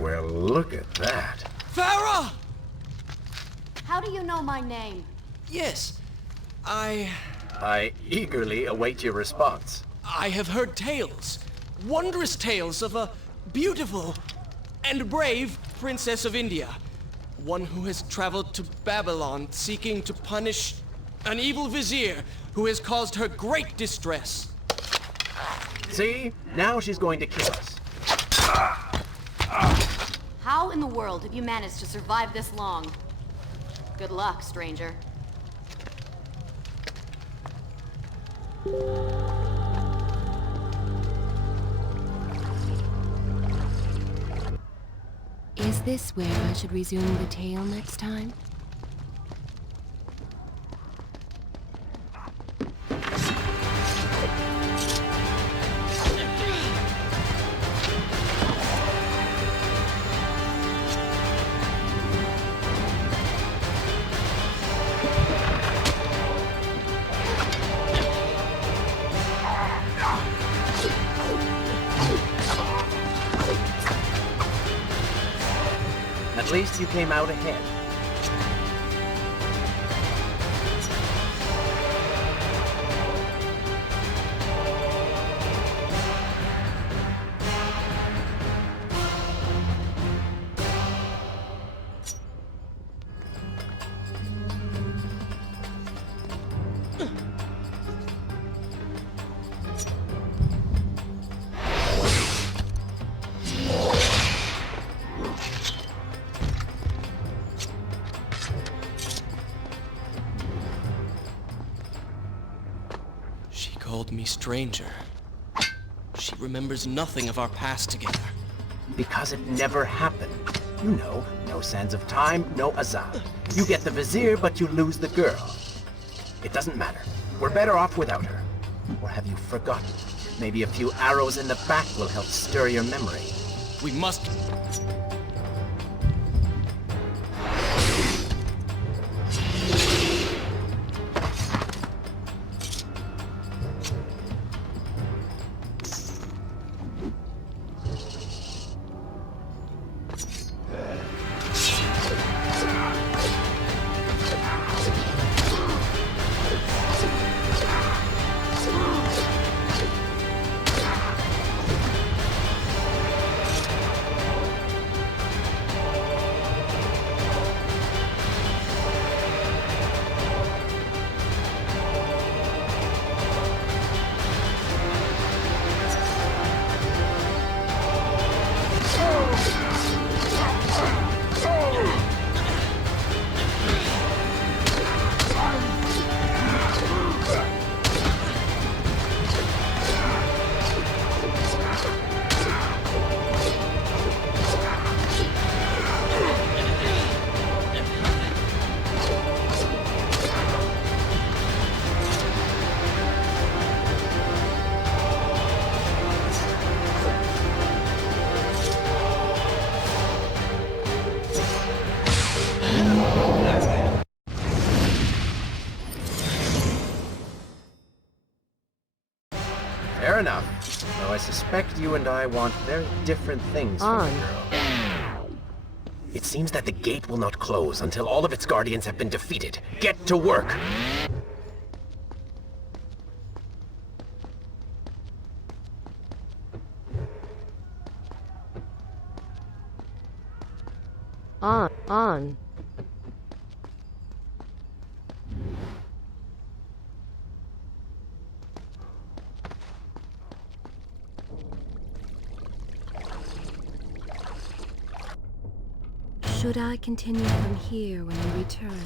Well, look at that. Farah! How do you know my name? Yes, I eagerly await your response. I have heard tales, wondrous tales of a beautiful and brave princess of India. One who has traveled to Babylon seeking to punish an evil vizier who has caused her great distress. See? Now she's going to kill us. How in the world have you managed to survive this long? Good luck, stranger. Is this where I should resume the tale next time? At least you came out ahead. She called me stranger. She remembers nothing of our past together. Because it never happened. You know, no sands of time, no Azab. You get the vizier, but you lose the girl. It doesn't matter. We're better off without her. Or have you forgotten? Maybe a few arrows in the back will help stir your memory. We must... Fair enough. Though I suspect you and I want very different things from the girl. It seems that the gate will not close until all of its guardians have been defeated. Get to work! On. Should I continue from here when we return?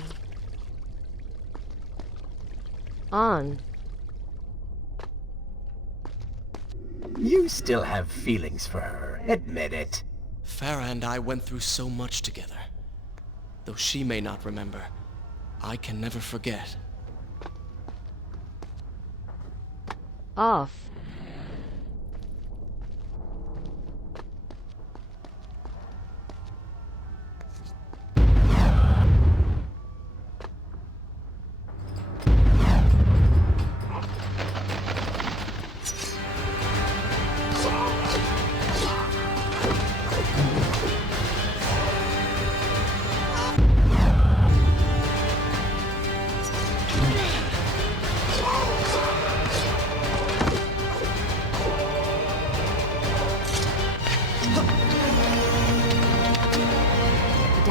On. You still have feelings for her. Admit it. Farah and I went through so much together. Though she may not remember, I can never forget. Off.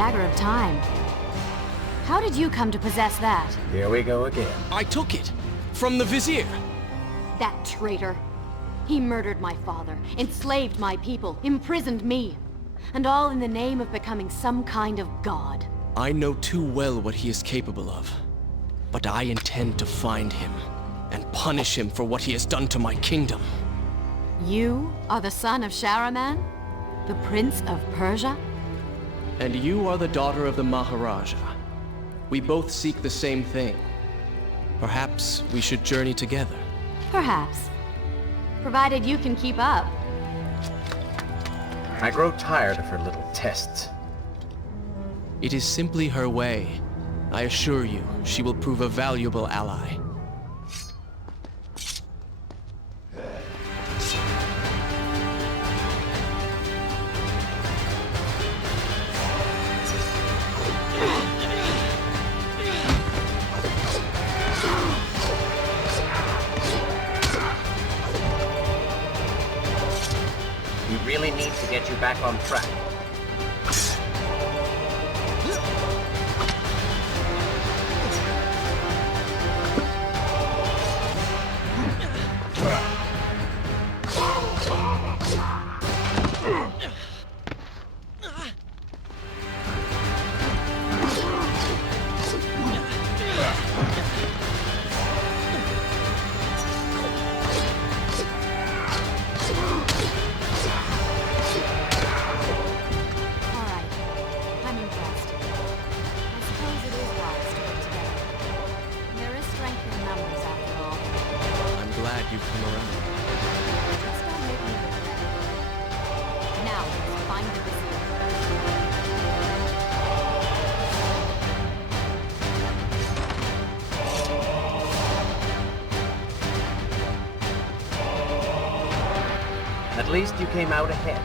dagger of time. How did you come to possess that? Here we go again. I took it from the Vizier. That traitor. He murdered my father, enslaved my people, imprisoned me. And all in the name of becoming some kind of god. I know too well what he is capable of. But I intend to find him and punish him for what he has done to my kingdom. You are the son of Shahraman? The Prince of Persia? And you are the daughter of the Maharaja. We both seek the same thing. Perhaps we should journey together. Perhaps. Provided you can keep up. I grow tired of her little tests. It is simply her way. I assure you, she will prove a valuable ally. We really need to get you back on track. You've come around. Just don't make me regret it. Now, let's find the Vizier. At least you came out ahead.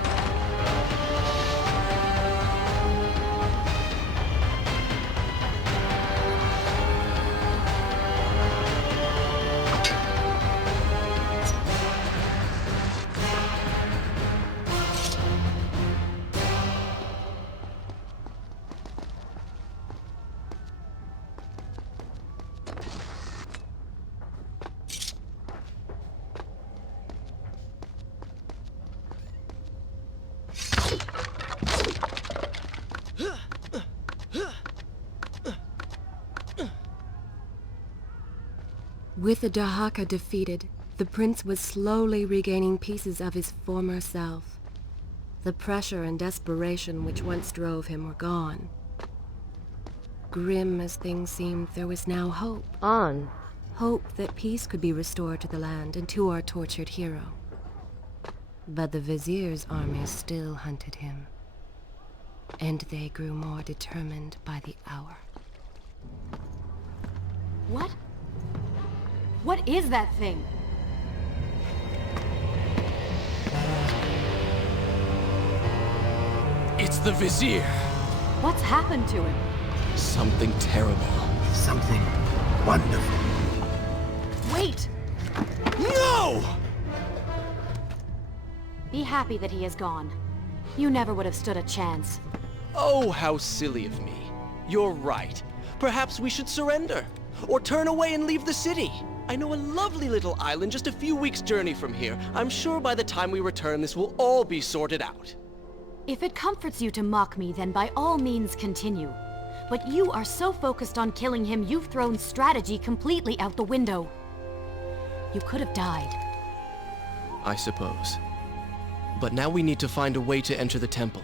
With the Dahaka defeated, the prince was slowly regaining pieces of his former self. The pressure and desperation which once drove him were gone. Grim as things seemed, there was now hope. Hope that peace could be restored to the land and to our tortured hero. But the Vizier's armies still hunted him. And they grew more determined by the hour. What? What is that thing? It's the Vizier! What's happened to him? Something terrible. Something wonderful. Wait! No! Be happy that he is gone. You never would have stood a chance. Oh, how silly of me. You're right. Perhaps we should surrender. Or turn away and leave the city. I know a lovely little island just a few weeks' journey from here. I'm sure by the time we return, this will all be sorted out. If it comforts you to mock me, then by all means continue. But you are so focused on killing him, you've thrown strategy completely out the window. You could have died. I suppose. But now we need to find a way to enter the temple.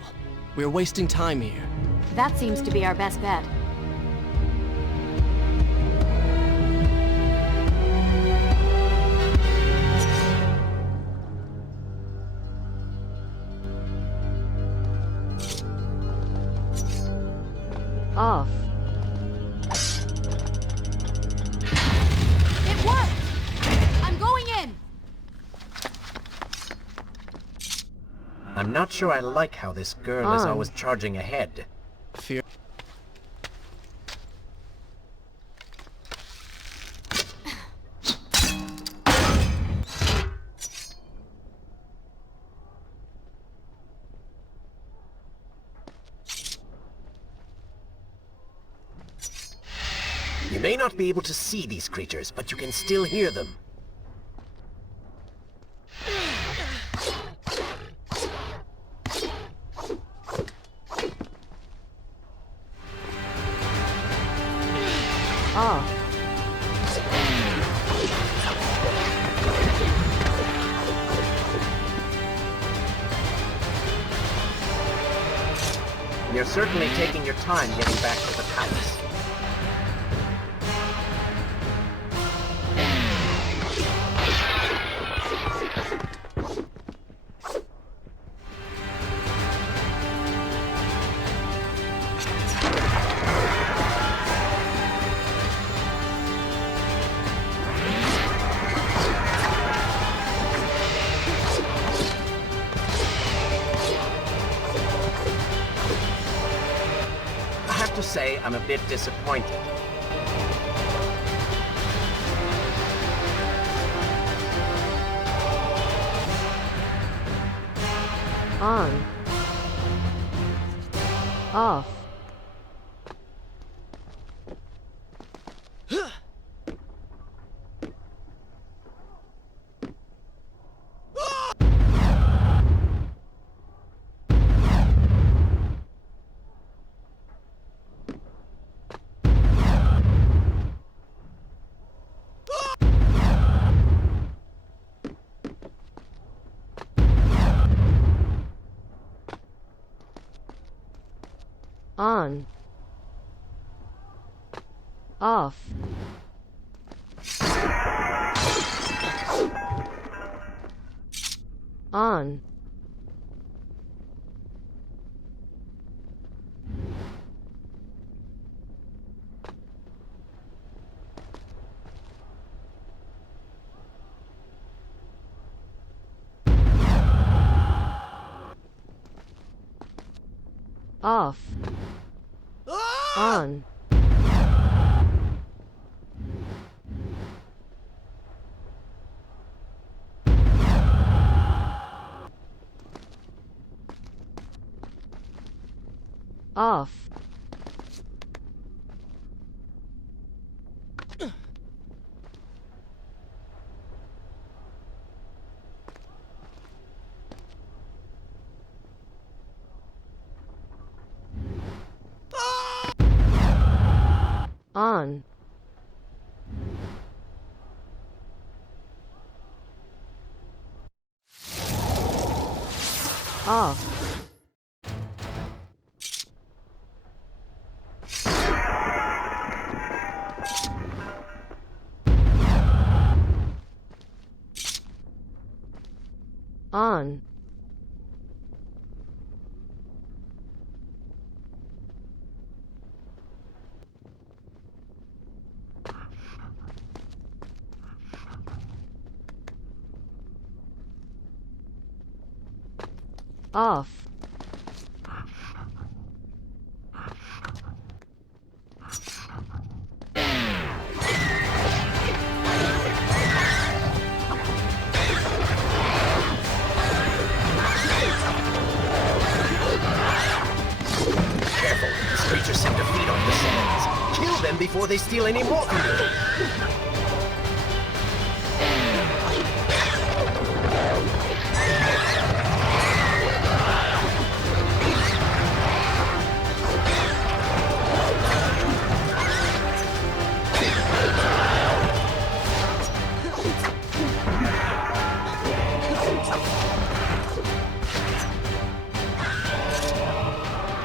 We're wasting time here. That seems to be our best bet. Off. It worked! I'm going in! I'm not sure I like how this girl is On. always charging ahead. Fear... may not be able to see these creatures, but you can still hear them. Off. You're certainly taking your time getting back to the palace. To say I'm a bit disappointed. On. Off. On. Off. On. Off. On. Off. On. Off. On. Off. Careful, these creatures seem to feed on the sands. Kill them before they steal any more from you.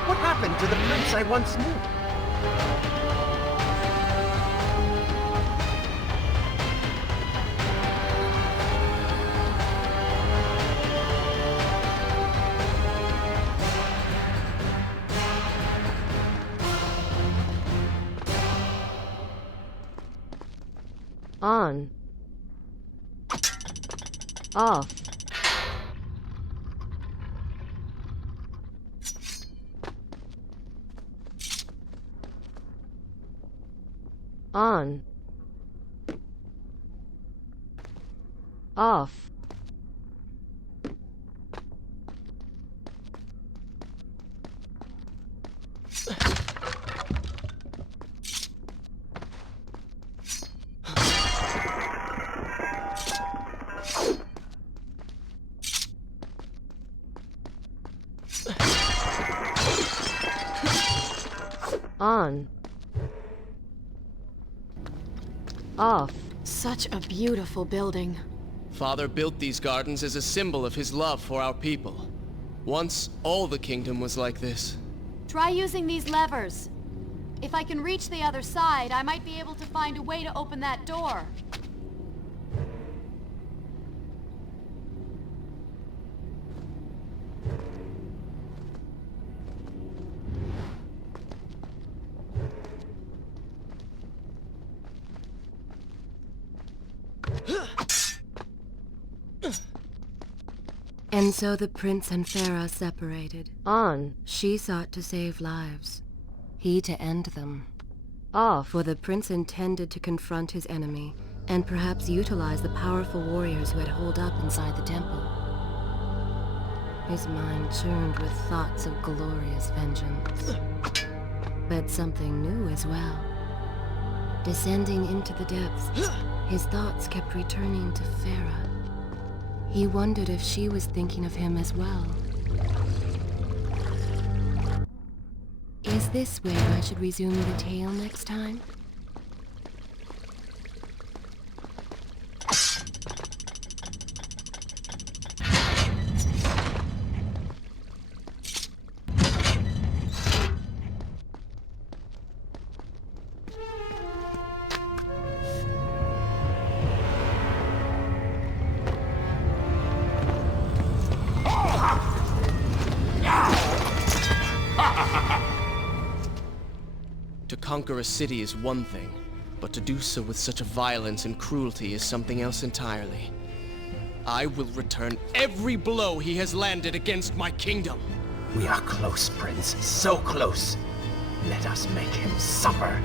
What happened to the prince I once knew? On. Off. On. Off. On. Off. Such a beautiful building. Father built these gardens as a symbol of his love for our people. Once, all the kingdom was like this. Try using these levers. If I can reach the other side, I might be able to find a way to open that door. And so the prince and Farah separated. On. She sought to save lives. He to end them. Off. For the prince intended to confront his enemy, and perhaps utilize the powerful warriors who had holed up inside the temple. His mind churned with thoughts of glorious vengeance. But something new as well. Descending into the depths, his thoughts kept returning to Farah. He wondered if she was thinking of him as well. Is this where I should resume the tale next time? To conquer a city is one thing, but to do so with such a violence and cruelty is something else entirely. I will return every blow he has landed against my kingdom. We are close, Prince. So close. Let us make him suffer.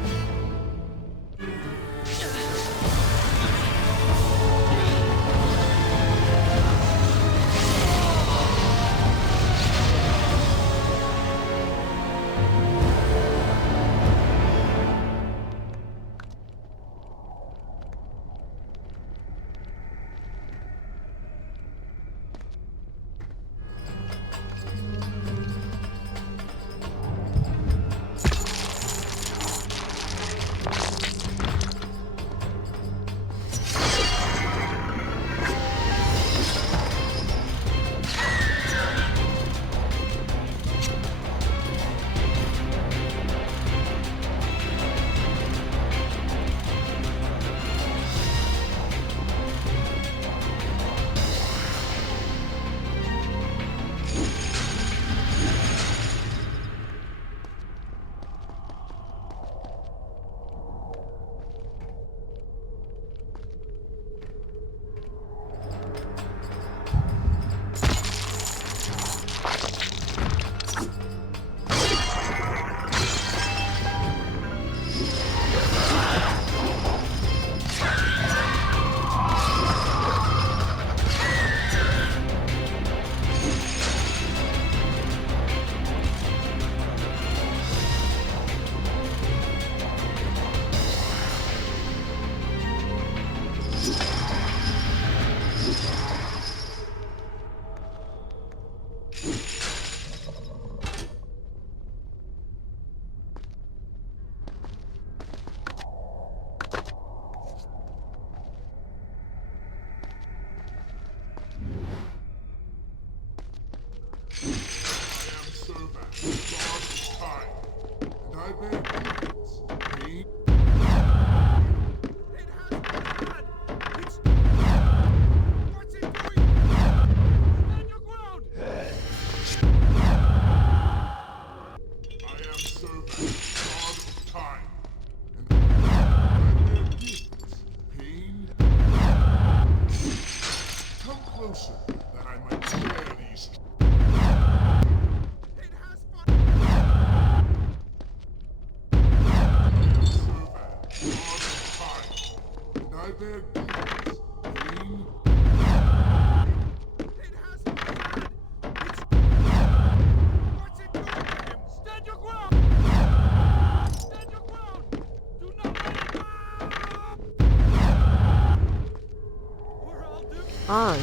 On.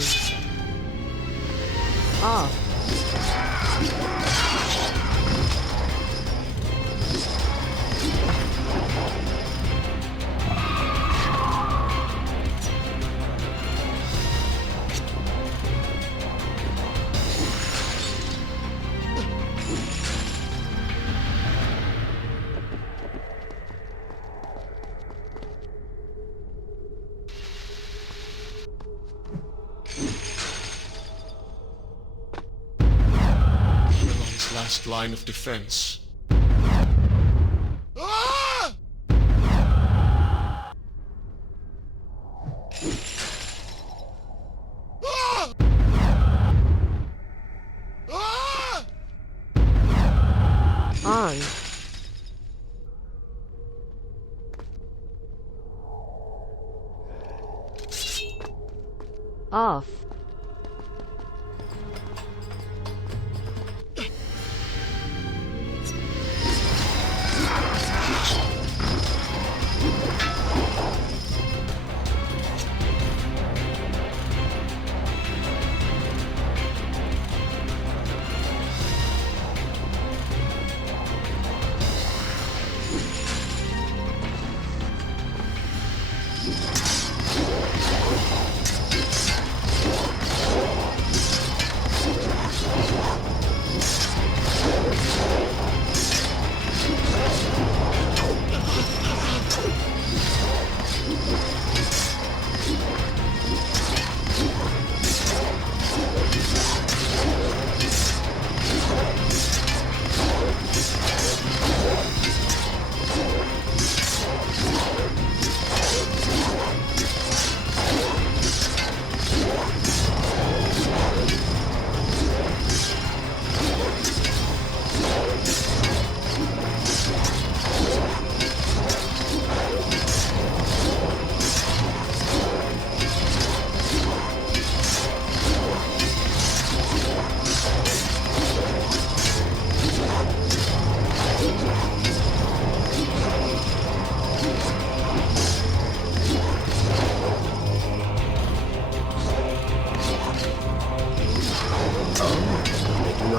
Off. Last line of defense. On. Off.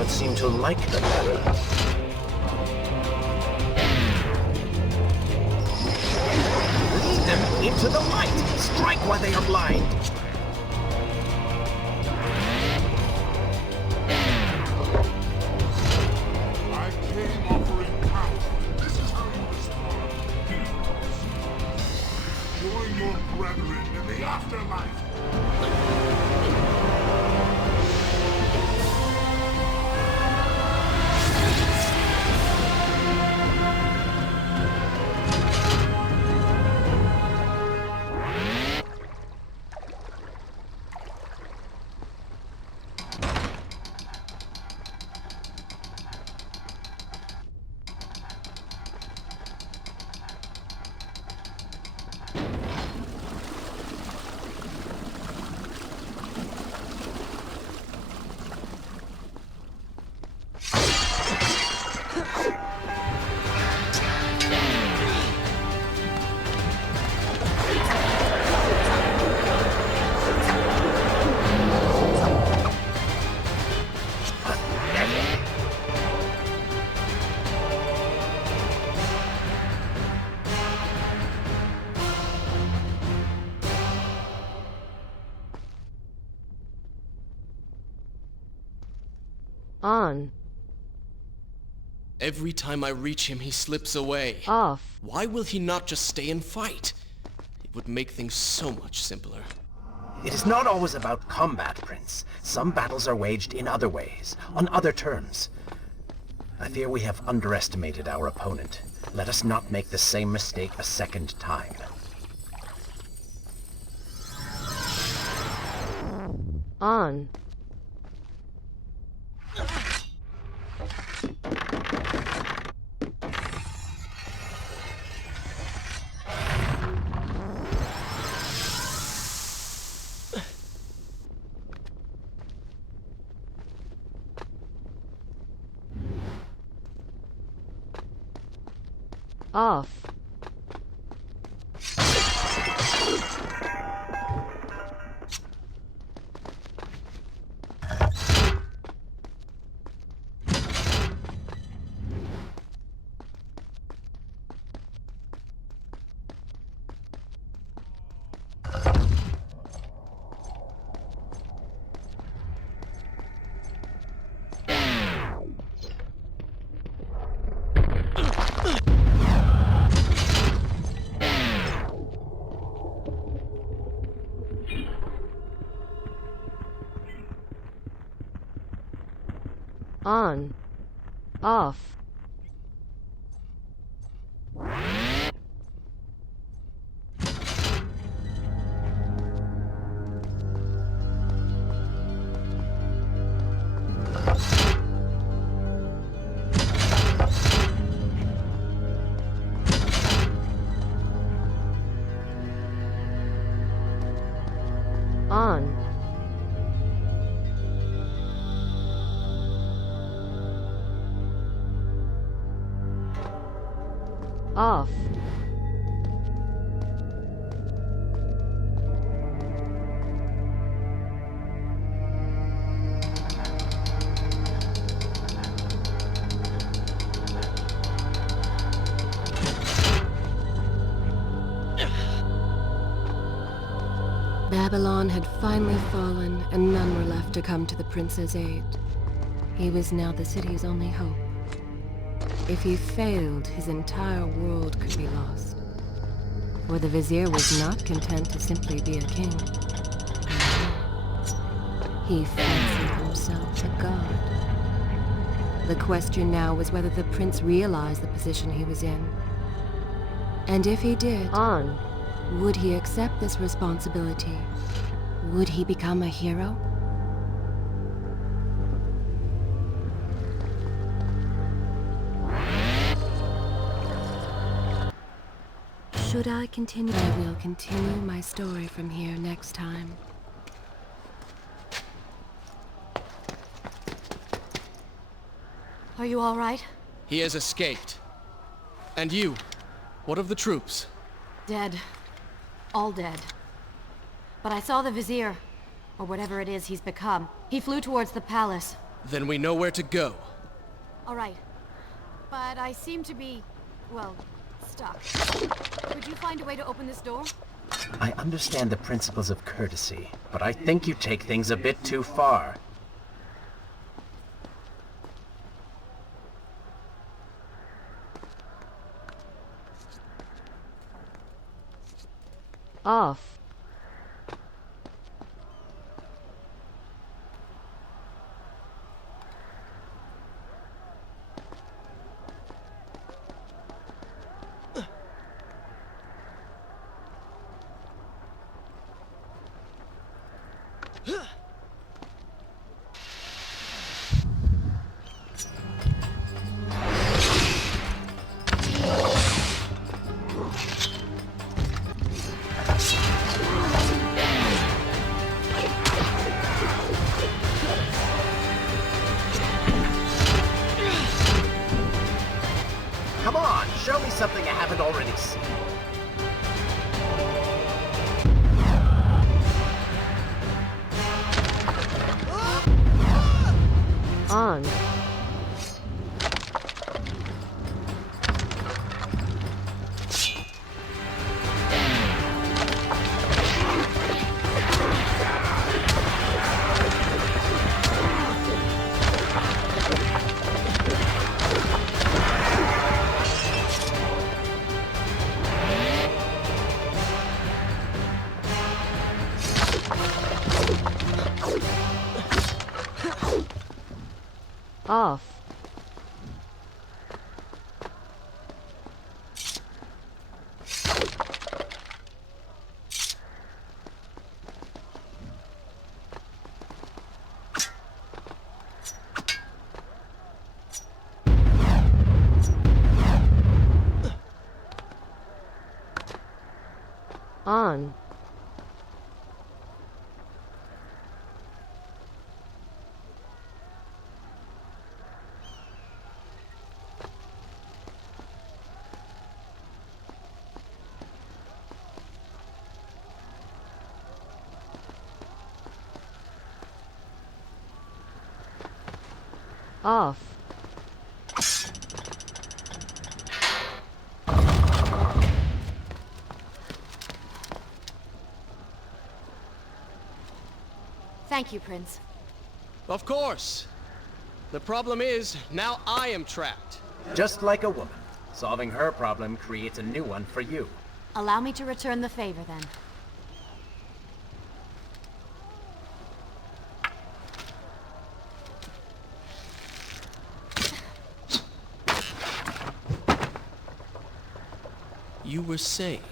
Seem to like the matter. Lead them into the light! Strike while they are blind! I came offering power. This is how you respond. Join your brethren in the afterlife. On. Every time I reach him, he slips away. Off. Why will he not just stay and fight? It would make things so much simpler. It is not always about combat, Prince. Some battles are waged in other ways, on other terms. I fear we have underestimated our opponent. Let us not make the same mistake a second time. On. Off. On. Off. On. Off. Babylon had finally fallen, and none were left to come to the prince's aid. He was now the city's only hope. If he failed, his entire world could be lost. For the vizier was not content to simply be a king. He fancied himself a god. The question now was whether the prince realized the position he was in. And if he did, would he accept this responsibility? Would he become a hero? Should I continue? I will continue my story from here next time. Are you all right? He has escaped. And you? What of the troops? Dead. All dead. But I saw the vizier, or whatever it is he's become. He flew towards the palace. Then we know where to go. All right. But I seem to be, well, stuck. Could you find a way to open this door? I understand the principles of courtesy, but I think you take things a bit too far. Off. Come on, show me something I haven't already seen. On. Off. On. Off. Thank you, Prince. Of course. The problem is, now I am trapped. Just like a woman. Solving her problem creates a new one for you. Allow me to return the favor, then. you were saying.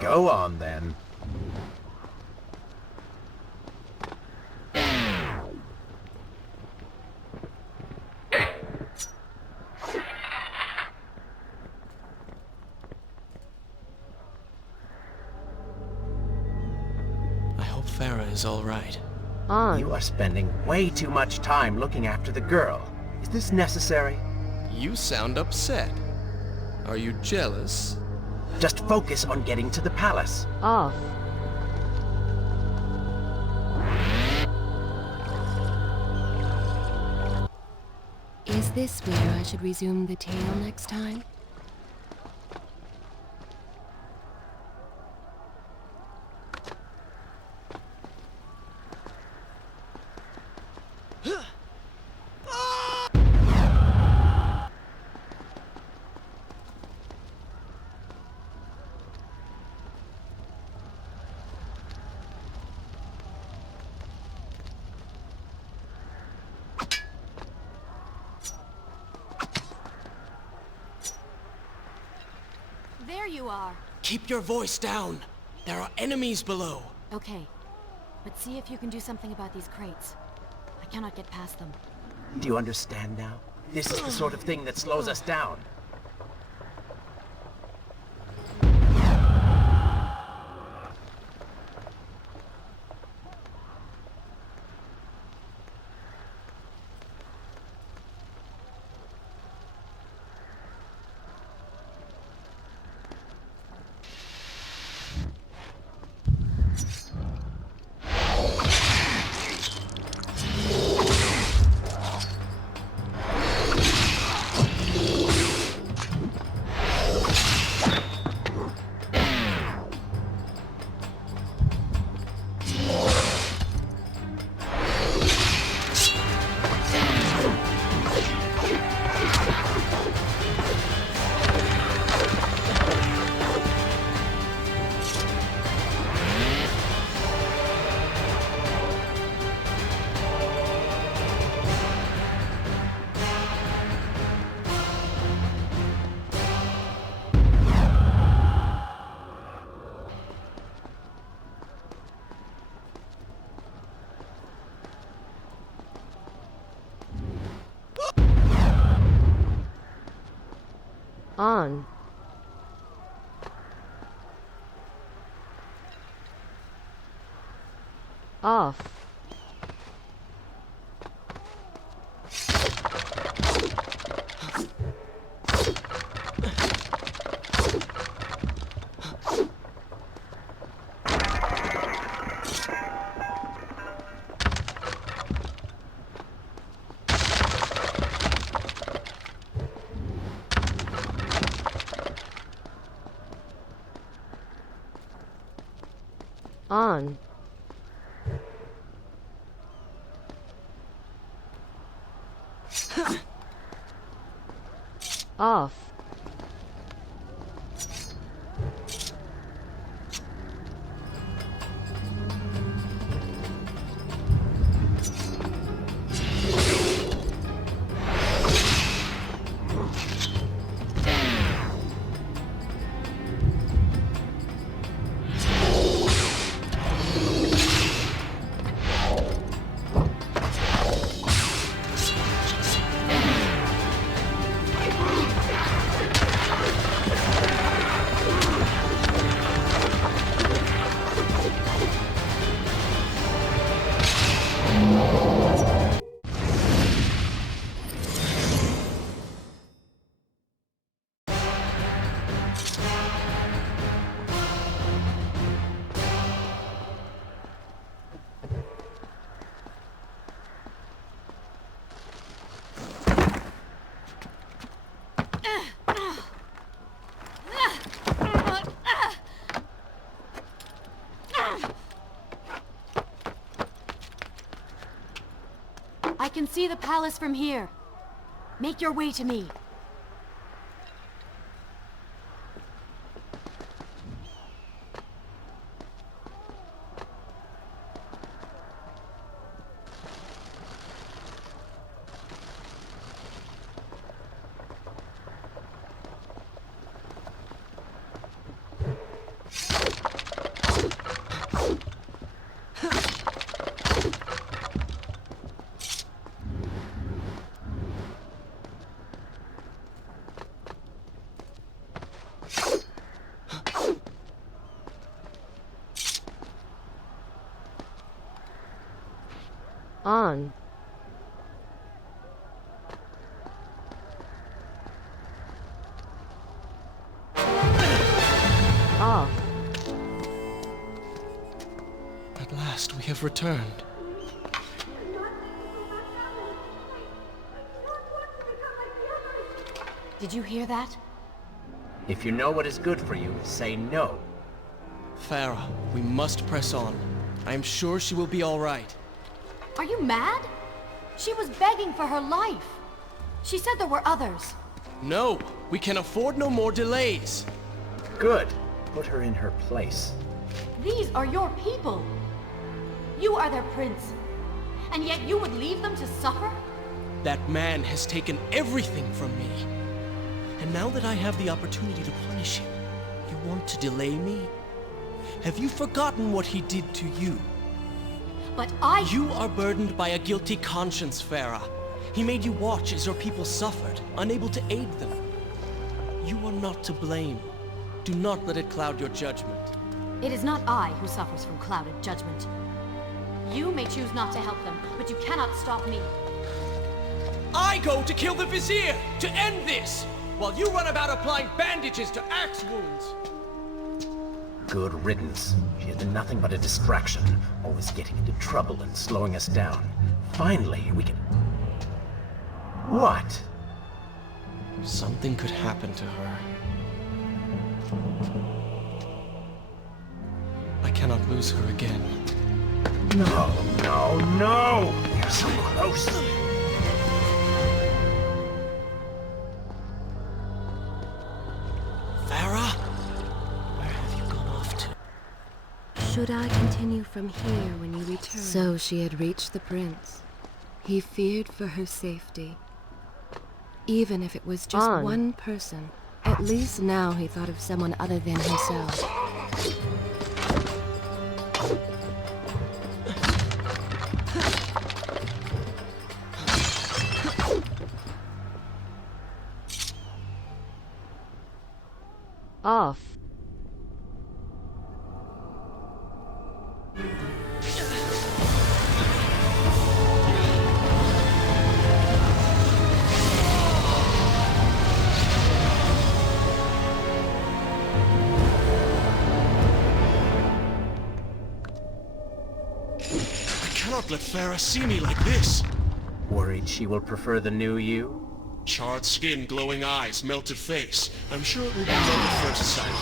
Go on, then. I hope Farah is all right. On. You are spending way too much time looking after the girl. Is this necessary? You sound upset. Are you jealous? Just focus on getting to the palace. Off. Is this where I should resume the tale next time? There you are. Keep your voice down. There are enemies below. Okay. But see if you can do something about these crates. I cannot get past them. Do you understand now? This is the sort of thing that slows us down. On. Off. On. Off. I can see the palace from here. Make your way to me. On. Off. At last, we have returned. Did you hear that? If you know what is good for you, say no. Farah, we must press on. I am sure she will be all right. Are you mad? She was begging for her life. She said there were others. No, we can afford no more delays. Good. Put her in her place. These are your people. You are their prince. And yet you would leave them to suffer? That man has taken everything from me. And now that I have the opportunity to punish him, you want to delay me? Have you forgotten what he did to you? But You are burdened by a guilty conscience, Farah. He made you watch as your people suffered, unable to aid them. You are not to blame. Do not let it cloud your judgment. It is not I who suffers from clouded judgment. You may choose not to help them, but you cannot stop me. I go to kill the Vizier, to end this, while you run about applying bandages to axe wounds. Good riddance. She has been nothing but a distraction, always getting into trouble and slowing us down. Finally, we can... What? Something could happen to her. I cannot lose her again. No, no, no! You're so close! Farah? Where have you gone off to? Should I continue from here when you return? So she had reached the prince. He feared for her safety. Even if it was just one person, at least now he thought of someone other than himself. Off. I cannot let Farah see me like this. Worried she will prefer the new you? Charred skin, glowing eyes, melted face. I'm sure it will be love at first sight.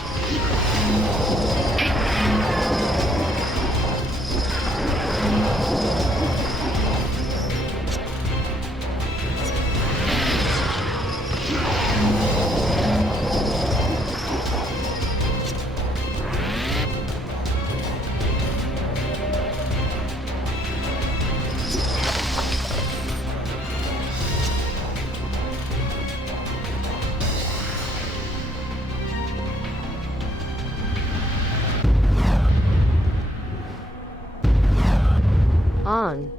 On.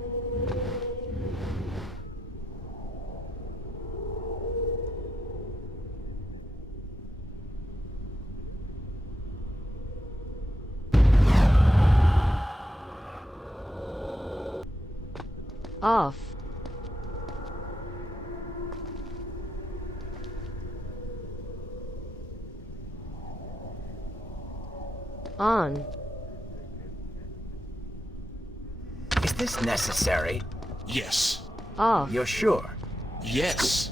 Off. On. Is this necessary? Yes. Off. You're sure? Yes.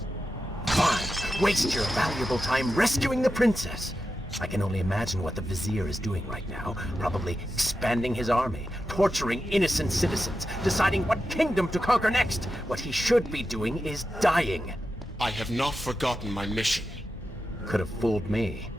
Fine. Waste your valuable time rescuing the princess. I can only imagine what the Vizier is doing right now. Probably expanding his army, torturing innocent citizens, deciding what kingdom to conquer next. What he should be doing is dying. I have not forgotten my mission. Could have fooled me.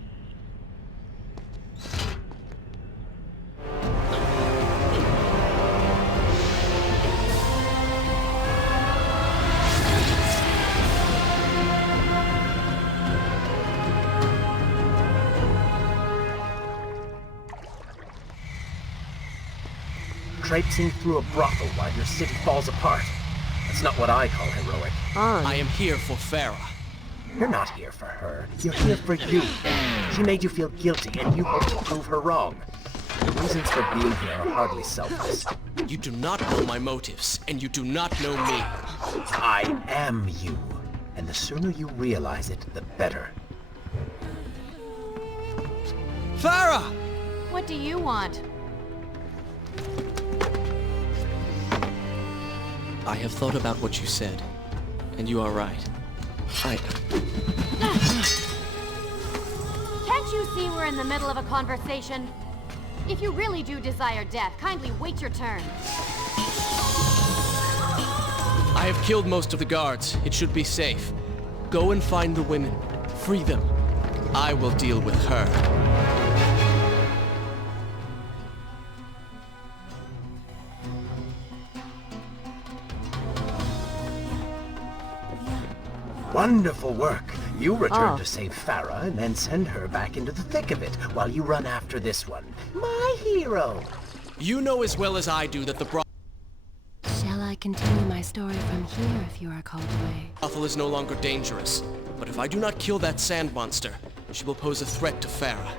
Traipsing through a brothel while your city falls apart. That's not what I call heroic. On. I am here for Farah. You're not here for her. You're here for you. She made you feel guilty, and you hope to prove her wrong. Your reasons for being here are hardly selfless. You do not know my motives, and you do not know me. I am you. And the sooner you realize it, the better. Farah! What do you want? I have thought about what you said, and you are right. Can't you see we're in the middle of a conversation? If you really do desire death, kindly wait your turn. I have killed most of the guards. It should be safe. Go and find the women. Free them. I will deal with her. Wonderful work. You return to save Farah and then send her back into the thick of it while you run after this one. My hero! You know as well as I do that the Shall I continue my story from here if you are called away? brothel is no longer dangerous. But if I do not kill that sand monster, she will pose a threat to Farah.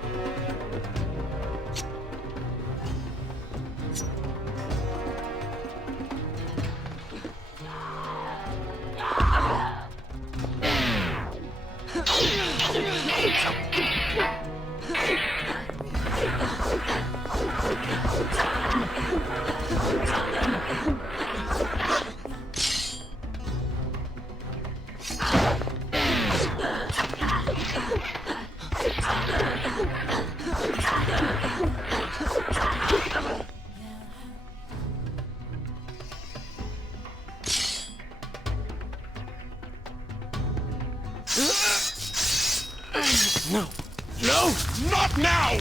No! No! Not now!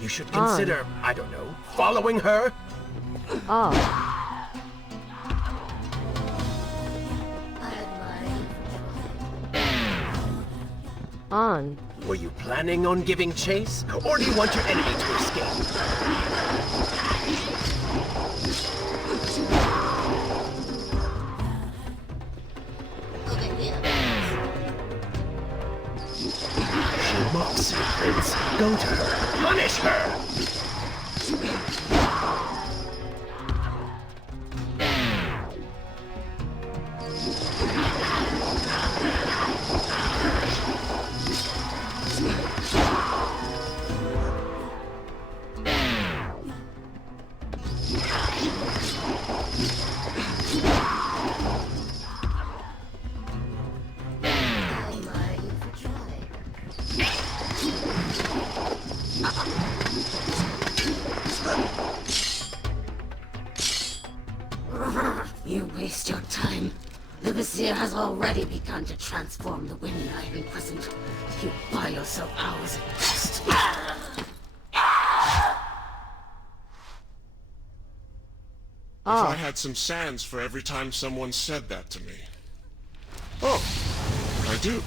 You should consider, I don't know, following her? On. Were you planning on giving chase? Or do you want your enemy to escape? She mocks you, Prince. Go to her. Punish her! You waste your time. The Vizier has already begun to transform the women I have imprisoned. You buy yourself hours at best. If I had some sands for every time someone said that to me. Oh, I do.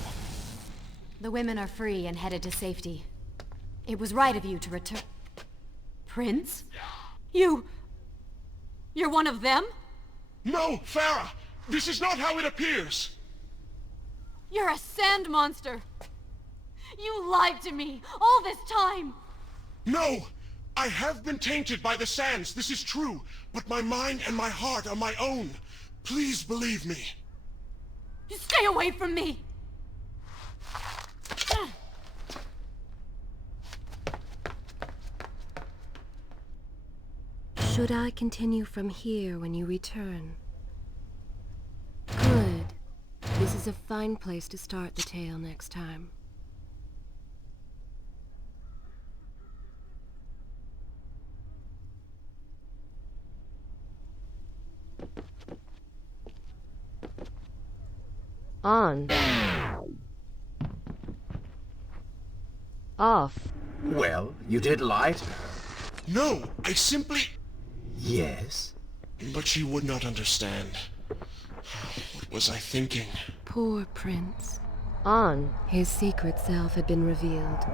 The women are free and headed to safety. It was right of you to return. Prince? You're one of them? No, Farah! This is not how it appears! You're a sand monster! You lied to me all this time! No! I have been tainted by the sands, this is true. But my mind and my heart are my own. Please believe me. Stay away from me! Should I continue from here when you return? Good. This is a fine place to start the tale next time. On. Off. Well, you did lie to her. No, I simply... Yes? But she would not understand. What was I thinking? Poor prince. His secret self had been revealed,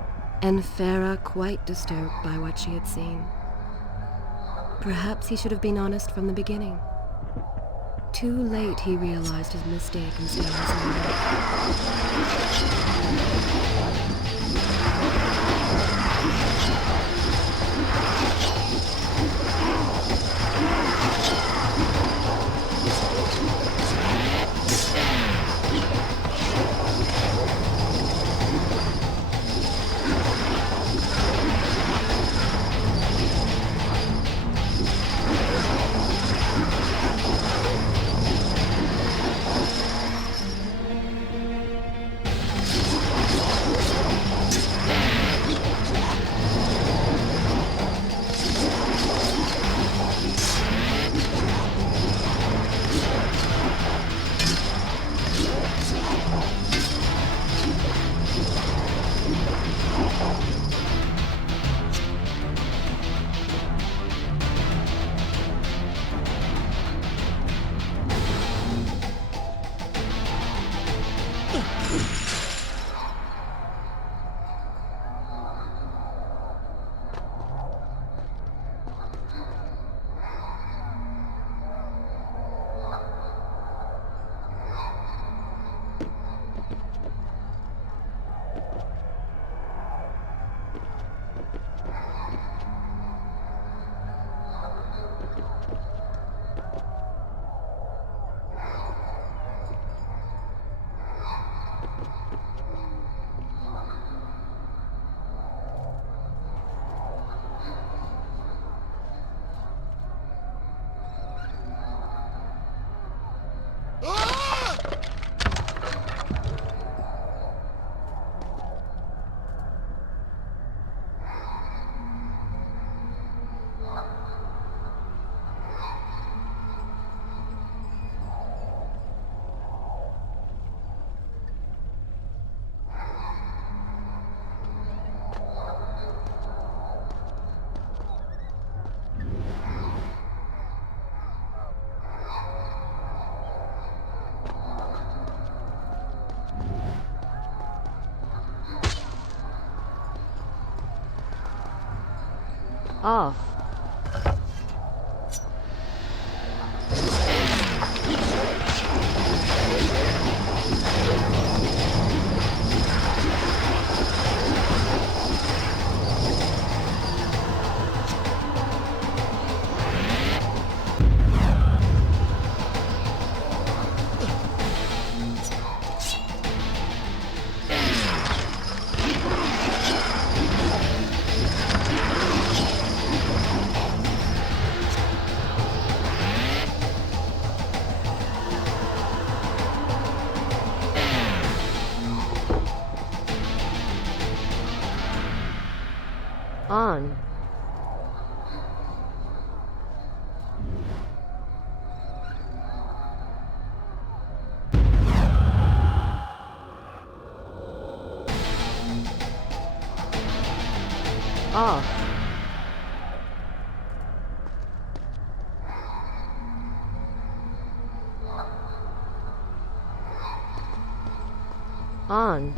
and Farah quite disturbed by what she had seen. Perhaps he should have been honest from the beginning. Too late he realized his mistake and stayed off. On. Off. On.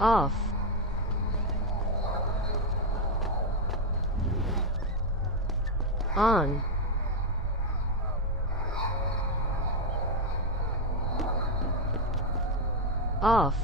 Off. On. Off.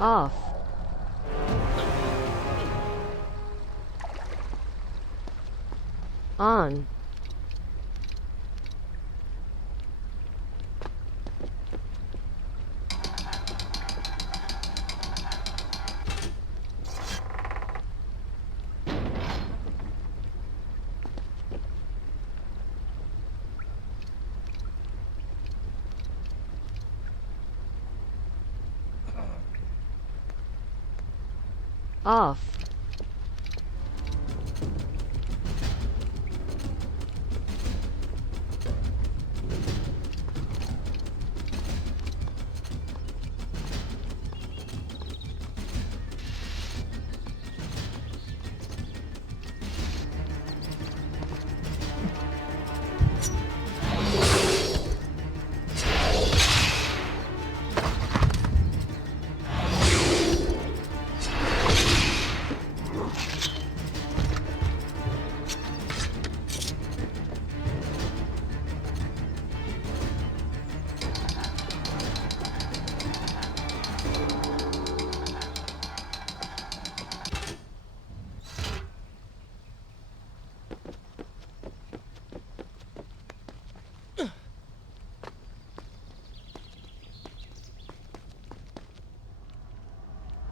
Off. On. Off.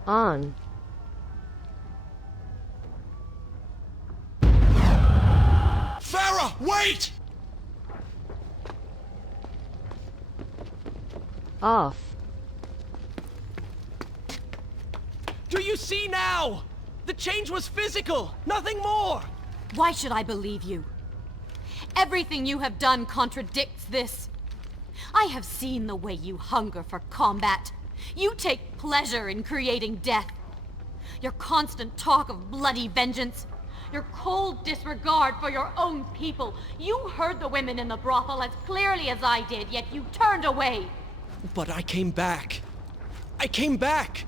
On. Farah, wait! Off. Do you see now? The change was physical, nothing more! Why should I believe you? Everything you have done contradicts this. I have seen the way you hunger for combat. You take pleasure in creating death. Your constant talk of bloody vengeance. Your cold disregard for your own people. You heard the women in the brothel as clearly as I did, yet you turned away. But I came back. I came back!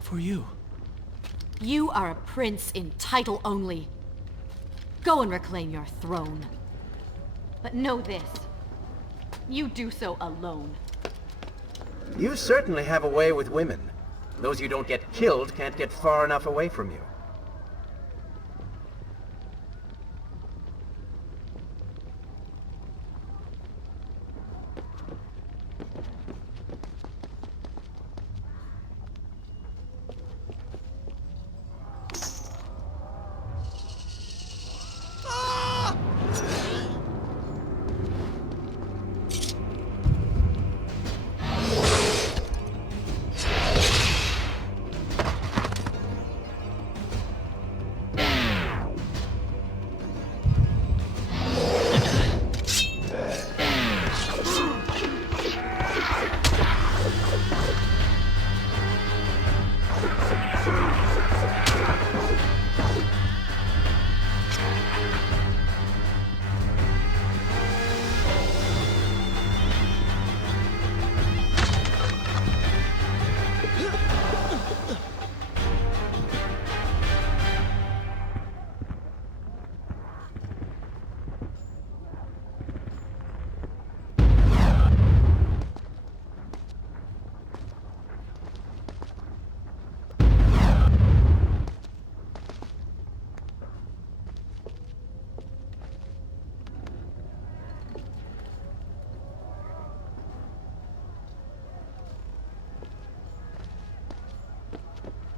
For you. You are a prince in title only. Go and reclaim your throne. But know this. You do so alone. You certainly have a way with women. Those you don't get killed can't get far enough away from you.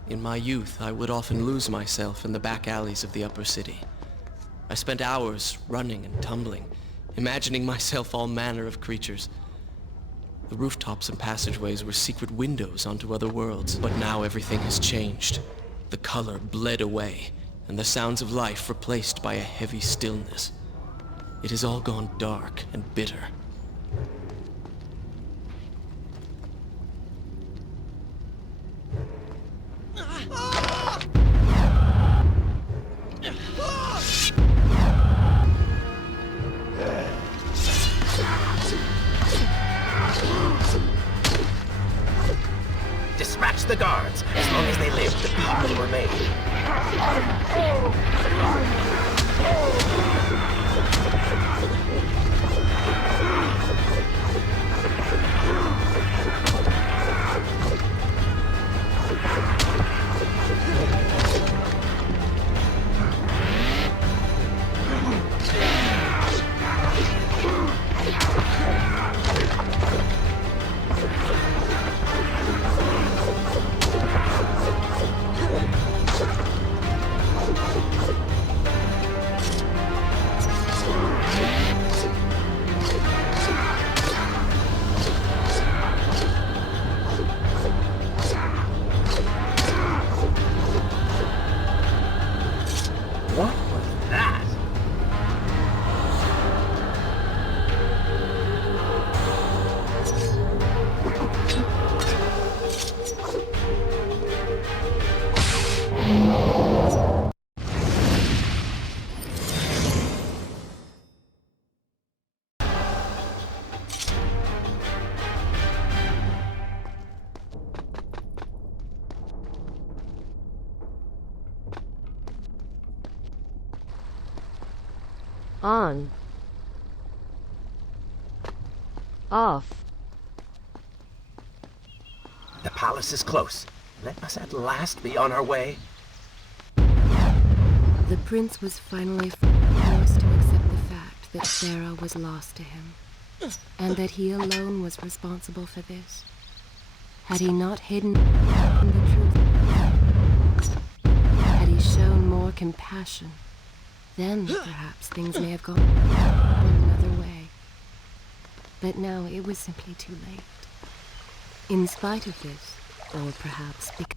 In my youth, I would often lose myself in the back alleys of the upper city. I spent hours running and tumbling, imagining myself all manner of creatures. The rooftops and passageways were secret windows onto other worlds. But now everything has changed. The color bled away, and the sounds of life replaced by a heavy stillness. It has all gone dark and bitter. Dispatch the guards. As long as they live, the people will remain. On. Off. The palace is close. Let us at last be on our way. The prince was finally forced to accept the fact that Sarah was lost to him, and that he alone was responsible for this. Had he not hidden the truth, had he shown more compassion, then perhaps things may have gone another way. But now it was simply too late. In spite of this, or perhaps because...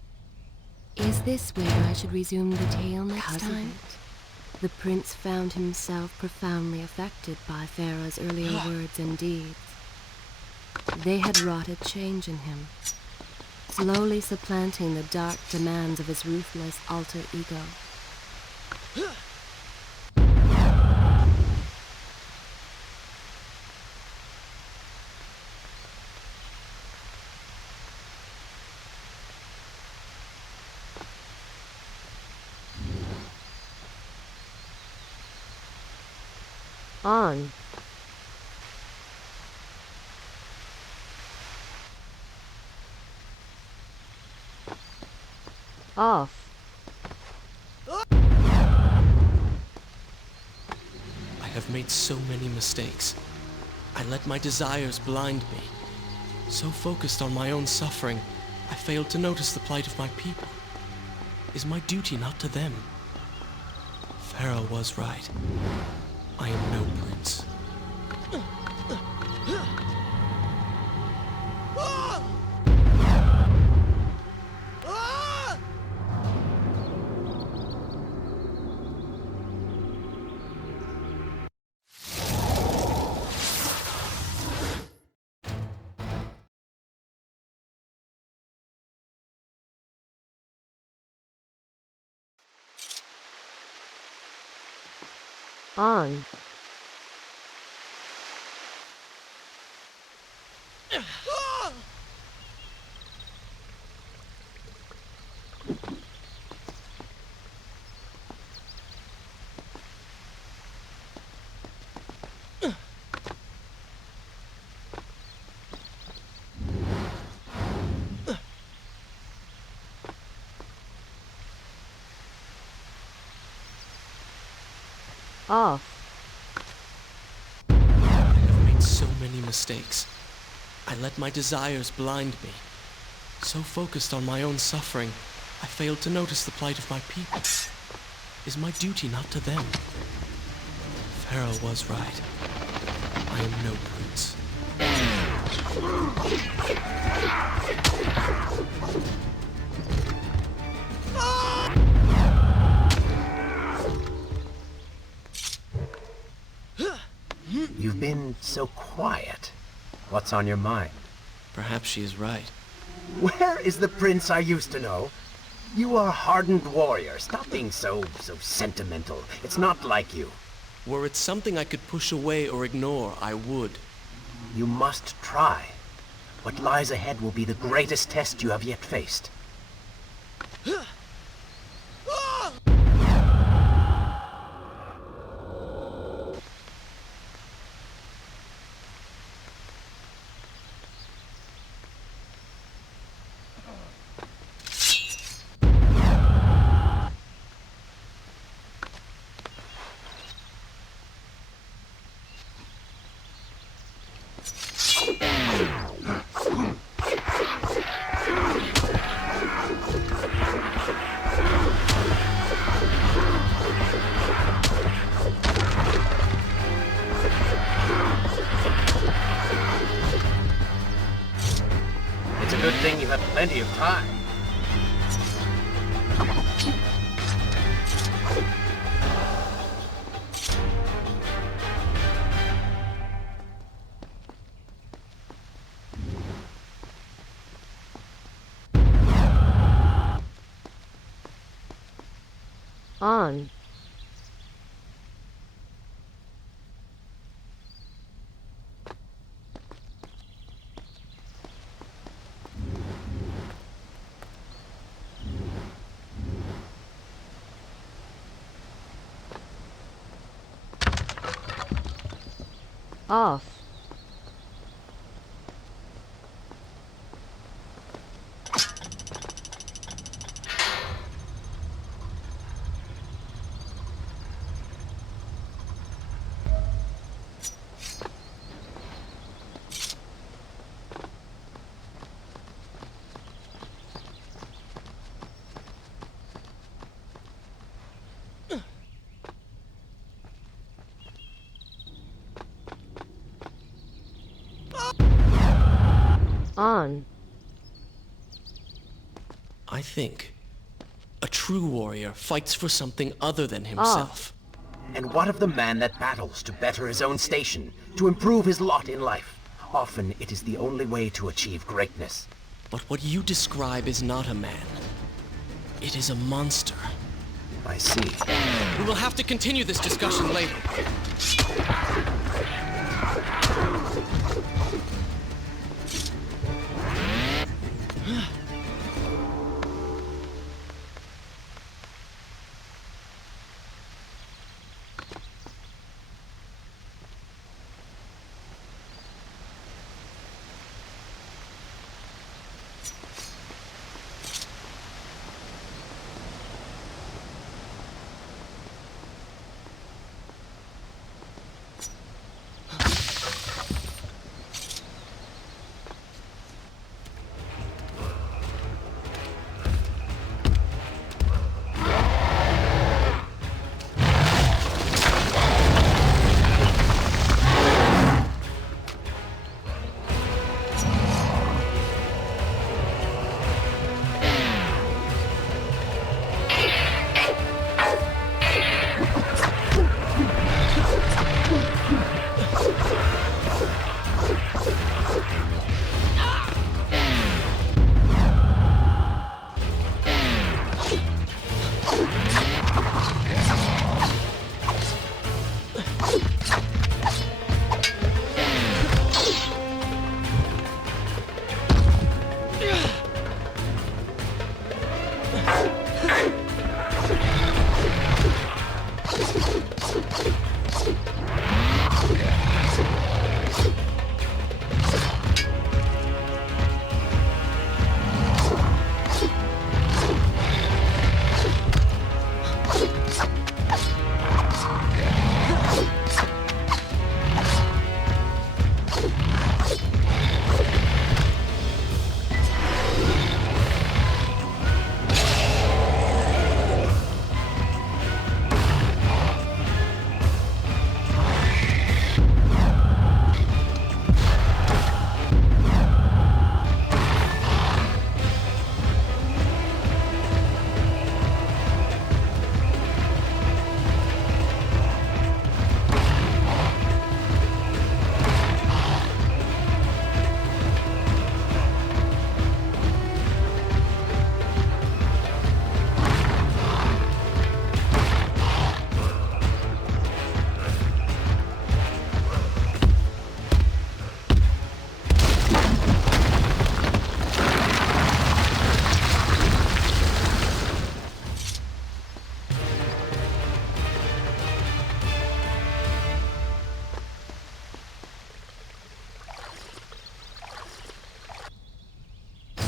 Is this where I should resume the tale next time? The prince found himself profoundly affected by Farah's earlier words and deeds. They had wrought a change in him, slowly supplanting the dark demands of his ruthless alter ego. On. Off. I have made so many mistakes. I let my desires blind me. So focused on my own suffering, I failed to notice the plight of my people. Is my duty not to them? Pharaoh was right. I am no prince. On. Off. I have made so many mistakes. I let my desires blind me. So focused on my own suffering, I failed to notice the plight of my people. Is my duty not to them? Pharaoh was right. I am no prince. You've been so quiet. What's on your mind? Perhaps she is right. Where is the prince I used to know? You are a hardened warrior. Stop being so sentimental. It's not like you. Were it something I could push away or ignore, I would. You must try. What lies ahead will be the greatest test you have yet faced. It's a good thing you have plenty of time. On. Off. On. I think a true warrior fights for something other than himself. And what of the man that battles to better his own station, to improve his lot in life? Often it is the only way to achieve greatness. But what you describe is not a man. It is a monster. I see. We will have to continue this discussion later.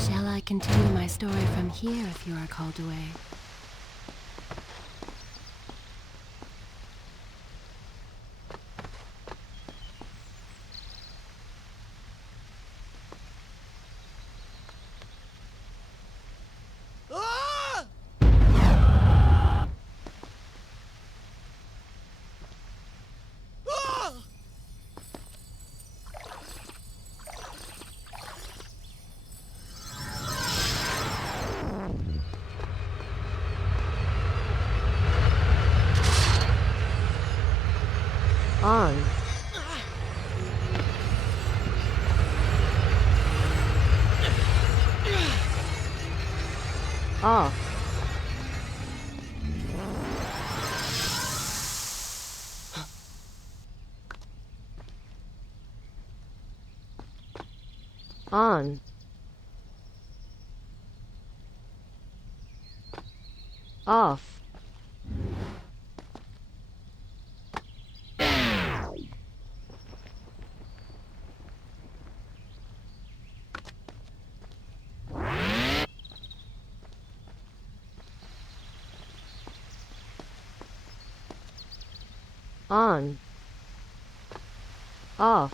Shall I continue my story from here if you are called away? On. Off. On. Off. On. Off.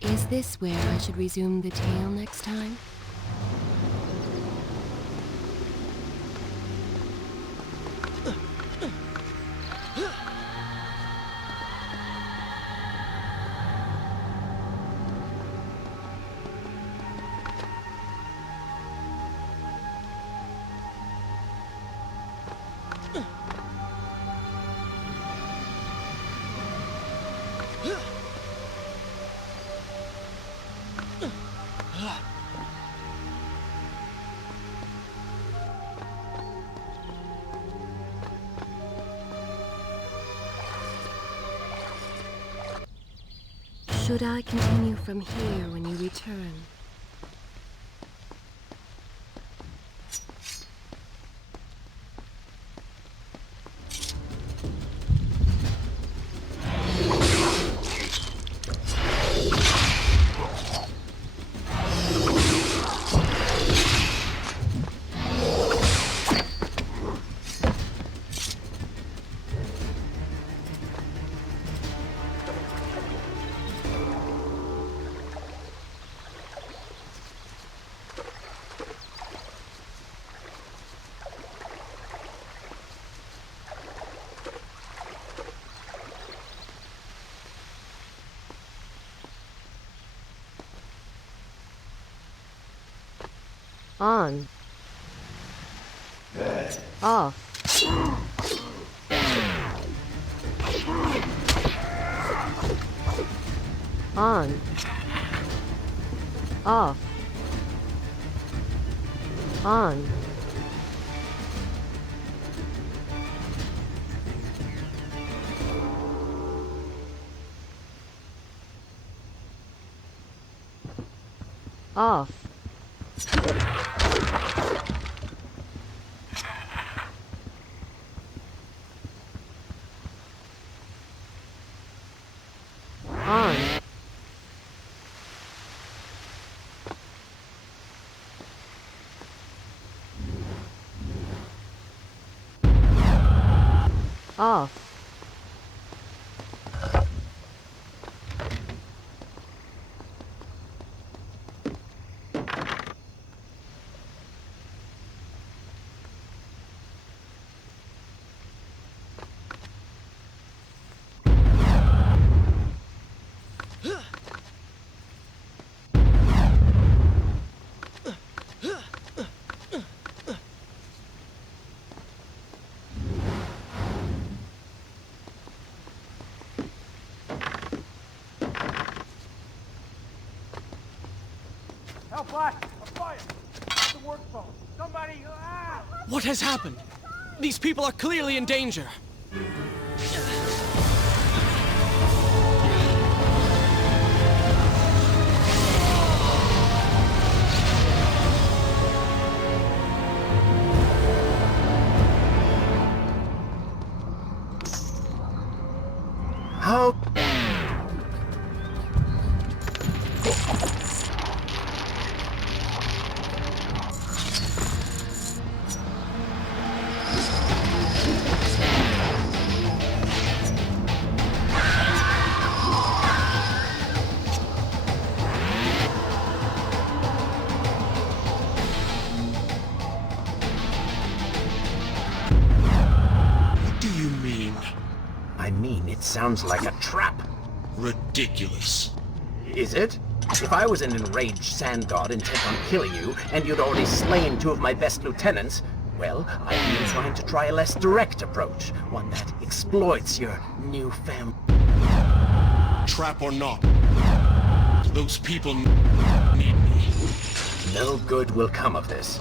Is this where I should resume the tale next time? Should I continue from here when you return? On. Off. On. Off. On. Off. On. Off. What has happened? These people are clearly in danger. How? What do you mean? I mean, it sounds like a trap. Ridiculous. Is it? If I was an enraged sand god intent on killing you, and you'd already slain two of my best lieutenants, well, I'd be inclined to try a less direct approach, one that exploits your newfound... Trap or not, those people need me. No good will come of this.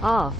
Off.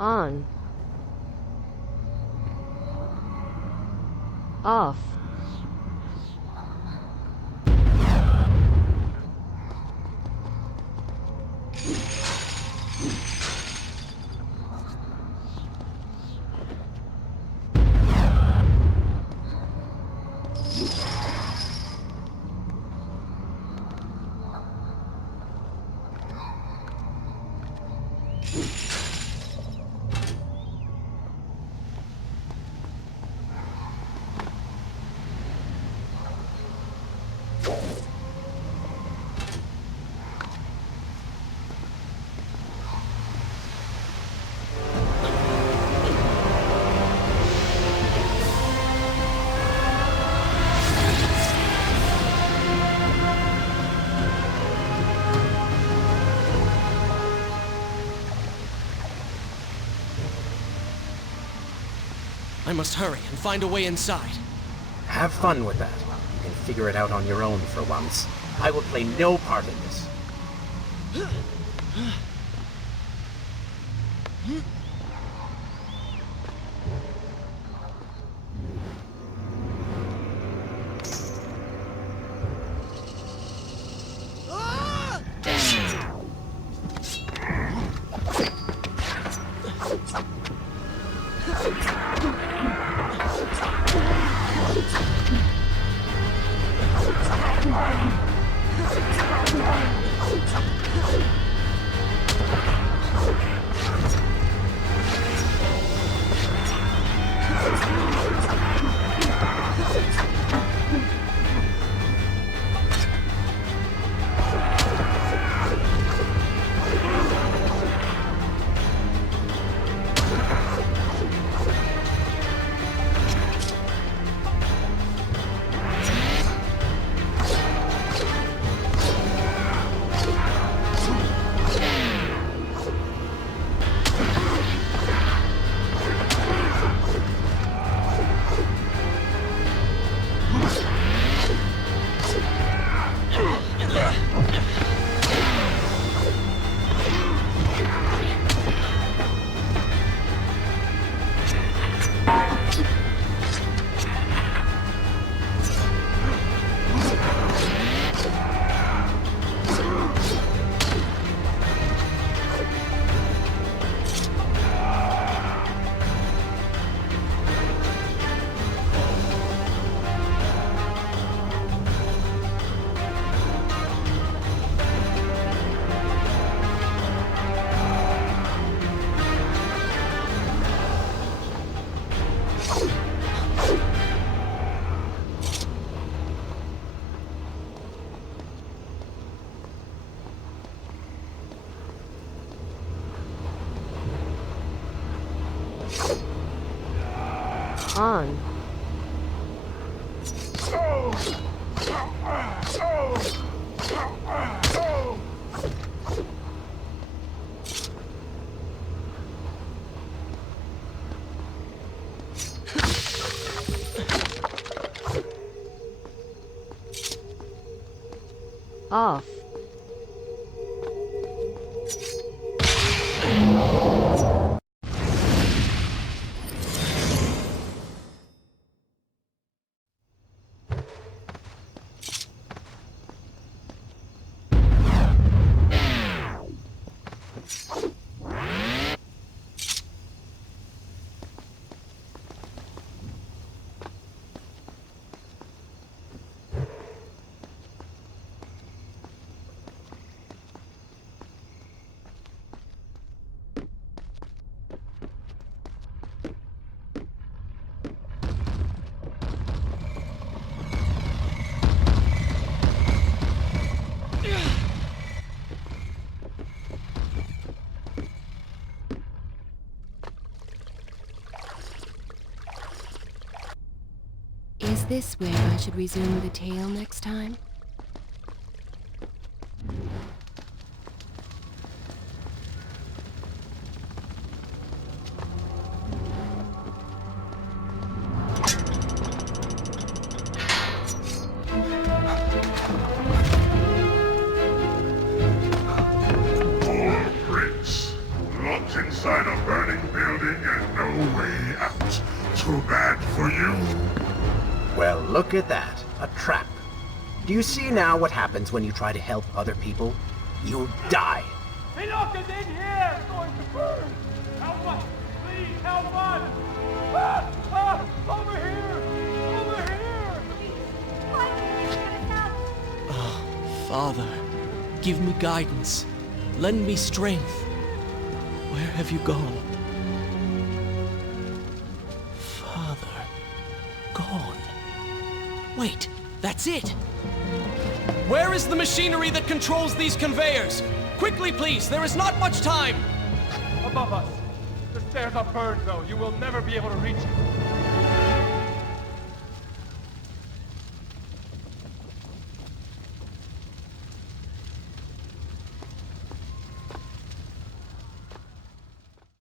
On. Off. I must hurry and find a way inside. Have fun with that. You can figure it out on your own for once. I will play no part in this. On. Off. Is this where I should resume the tale next time? Poor Prince. Locked inside a burning building and no way out. Too bad for you. Well, look at that. A trap. Do you see now what happens when you try to help other people? You die. Enoch is in here! It's going to burn! Help us! Please, help us! Over here! Over here! Father, give me guidance. Lend me strength. Where have you gone? Father, gone. Wait, that's it! Where is the machinery that controls these conveyors? Quickly, please, there is not much time! Above us! The stairs are burned, though. You will never be able to reach it.